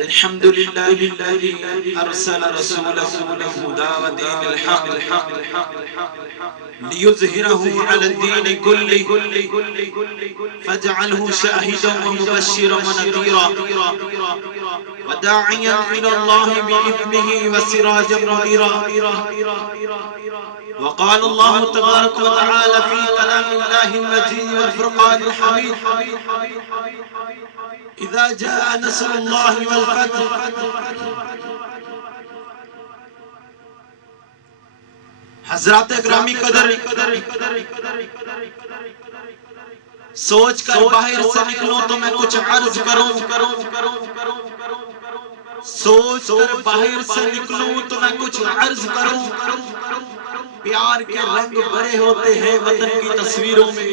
الحمد لله الذي أرسل رسوله بالهدى ودين الحق ليظهره على الدين كله فاجعله شاهدا ومبشرا ونذيرا وداعيا إلى الله بإذنه وسراجا منيرا. وقال الله تبارك وتعالى في كلام الله المجيد والفرقان الحميد: إذا جاء نصر الله والفتح. حضرات اکرامی قدر، سوچ کر باہر سے نکلوں تو میں کچھ عرض کروں، سوچ کر باہر سے نکلوں تو میں کچھ عرض کروں. پیار کے رنگ بھرے ہوتے ہیں وطن کی تصویروں میں.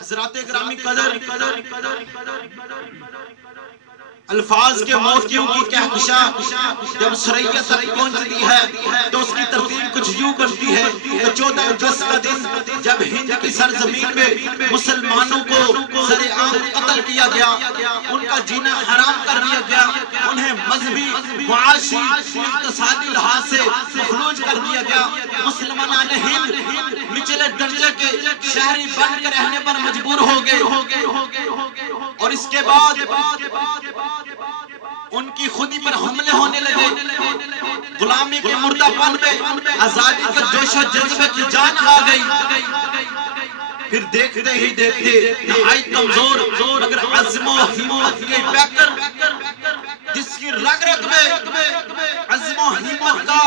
حضرات اکرامی قدر، الفاظ کے موتیوں کی کہکشاں جب ثریا تک پہنچتی ہے تو اس کی ترتیب کچھ یوں کرتی ہے کہ 14 اگست کا دن جب ہند کی سرزمین میں مسلمانوں کو سر عام قتل کیا گیا، ان کا جینا حرام کر دیا گیا، انہیں مذہبی، معاشی، اقتصادی لحاظ سے مفلوج کر دیا گیا، مسلمان ہند نچلے درجے کے شہری بن کے رہنے پر مجبور ہو گئے. اور اس کے بعد ان کی خودی پر حملے ہونے لگے، غلامی کے مردہ پن میں آزادی کا جوش و جذبے کی جان آ گئی. پھر دیکھتے ہی دیکھتے نہایت کمزور مگر عزم و ہمت کے پیکر، جس کی رگ رگ میں عزم و ہمت کا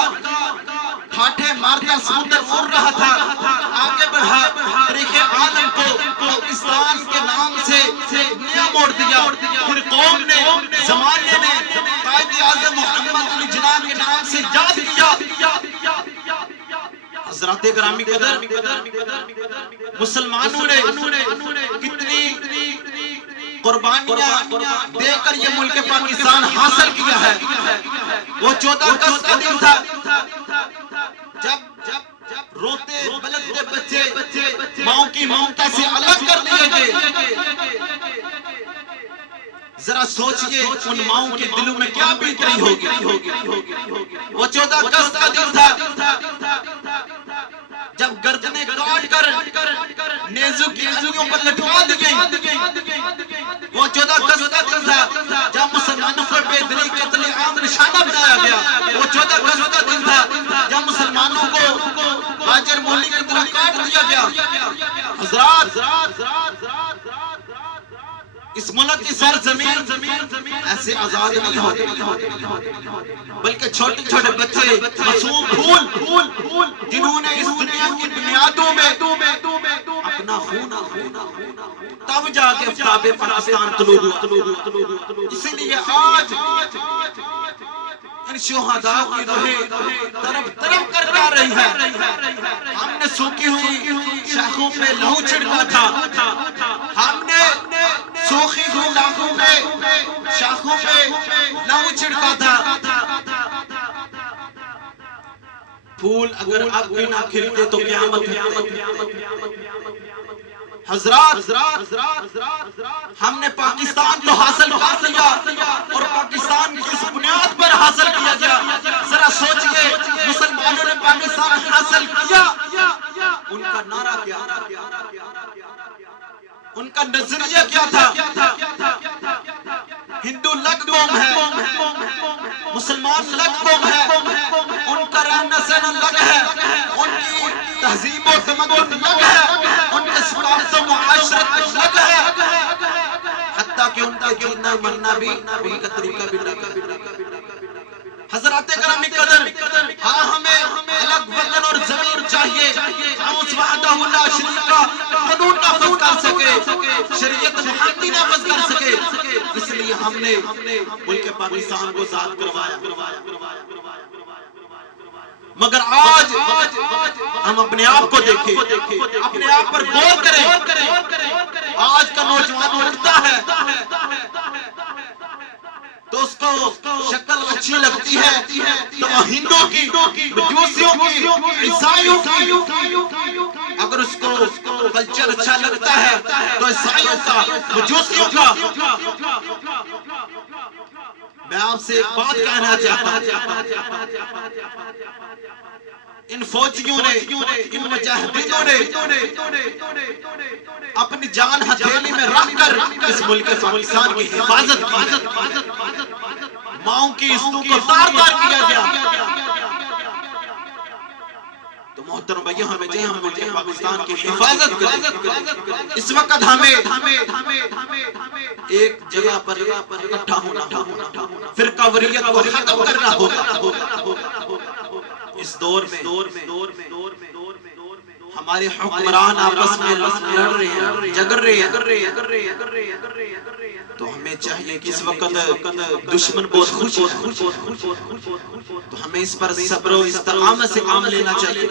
ٹھاٹھے مارتا سمندر اڑ رہا تھا، آگے بڑھا، تاریخ عالم کو پاکستان کے نام سے نیا موڑ دیا. پھر قوم نے، زمانے نے قائد اعظم محمد علی جناح کے نام سے یاد کیا. حضرات گرامی قدر، مسلمانوں نے کتنی قربانیاں دے کر یہ ملک پاکستان حاصل کیا ہے. وہ 14 اگست کا دن تھا جب روتے بلکتے بچے ماؤں کی ممتا سے الگ کر دیے گئے. ذرا سوچئے ان ماؤں کے دلوں میں کیا بیت رہی ہوگی. وہ 14 اگست کا دن تھا جب گردنیں کاٹ کر نیزوں کی انگلیوں پر لٹوا دی گئی. وہ 14 اگست کا دن تھا جب مسلمانوں پر بے دلی قتل عام نشانہ بنایا گیا. وہ 14 اگست کا دن تھا جب مسلمانوں کو باجر مولی کی طرح کاٹ دیا گیا. حضرات، اس ملک کی سرزمین ایسے آزاد نہیں ہوتی، بلکہ چھوٹے چھوٹے بچے، معصوم پھول جنہوں نے اس دنیا کی بنیادوں میں اپنا خون تب جا کے آفتاب پاکستان طلوع ہوا. اسی لیے آج ان شہداء کی روحیں طرف طرف کر جا رہی ہے. ہم نے سوکھی ہوئی شاخوں پہ لہو چھڑکا تھا، ہم نے سوکھی ہوئی شاخوں پہ لہو چھڑکا تھا. پھول اگر اب بھی نہ کھلتے تو قیامت ہے. حضرات، ہم نے پاکستان کو حاصل کر لیا اور پاکستان کس بنیاد پر حاصل کیا گیا. ذرا سوچئے، مسلمانوں نے پاکستان حاصل کیا، ان کا نعرہ کیا تھا، ان کا نظریہ کیا تھا؟ ہندو لگ قوم ہے، مسلمان لگ قوم ہے، ان کا رہنا سہنا لگ ہے، ان کی تہذیب و تمدن لگ ہے، ان کے ثقافت و معاشرت لگ ہے، حتیٰ کہ ان کا جینا مرنا بھی ان کا طریقہ بھی لگ ہے. حضرات گرامی قدر، ہاں ہمیں الگ وطن اور زمین چاہیے، ہم اس وحدہ لا شریک کا قانون نافذ کر سکے، شریعت محمدی نافذ کر سکے. اس لیے ہم نے ملک پاکستان کو آزاد کروایا. مگر آج ہم اپنے آپ کو دیکھیں، اپنے آپ پر غور کریں. آج کا نوجوان اٹھتا ہے تو اس کو شکل اچھی لگتی ہے تو وہ ہندو کی، مجوسیوں کی، عیسائیوں کی. اگر اگر اس کو کلچر اچھا لگتا ہے تو عیسائیوں کا مجوسیوں کا میں آپ سے ایک بات کہنا چاہتا ہوں ان فوجیوں نے ان مجاہدینوں نے اپنی جان ہتھیلی میں رکھ کر اس ملک پاکستان کی حفاظت کی ماؤں کی استو کو تار کیا گیا تو محترم بھائیو ہمیں چاہیے ہم ملک پاکستان کی حفاظت کریں اس وقت ہمیں ایک جگہ پر اکٹھا ہونا فرقہ واریت کو ختم کرنا ہوگا اس دور میں ہمارے حکمران آپس میں لڑ رہے ہیں جگر رہے ہیں تو ہمیں چاہیے کہ اس وقت دشمن بہت خوش تو ہمیں اس پر صبر و استقامت سے کام لینا چاہیے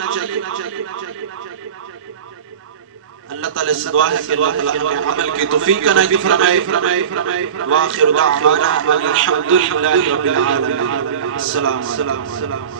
اللہ تعالیٰ سے دعا ہے کہ اللہ تعالیٰ ہمیں عمل کی توفیق عنایت فرمائے وآخر دعوانا الحمدللہ رب العالمین السلام علیکم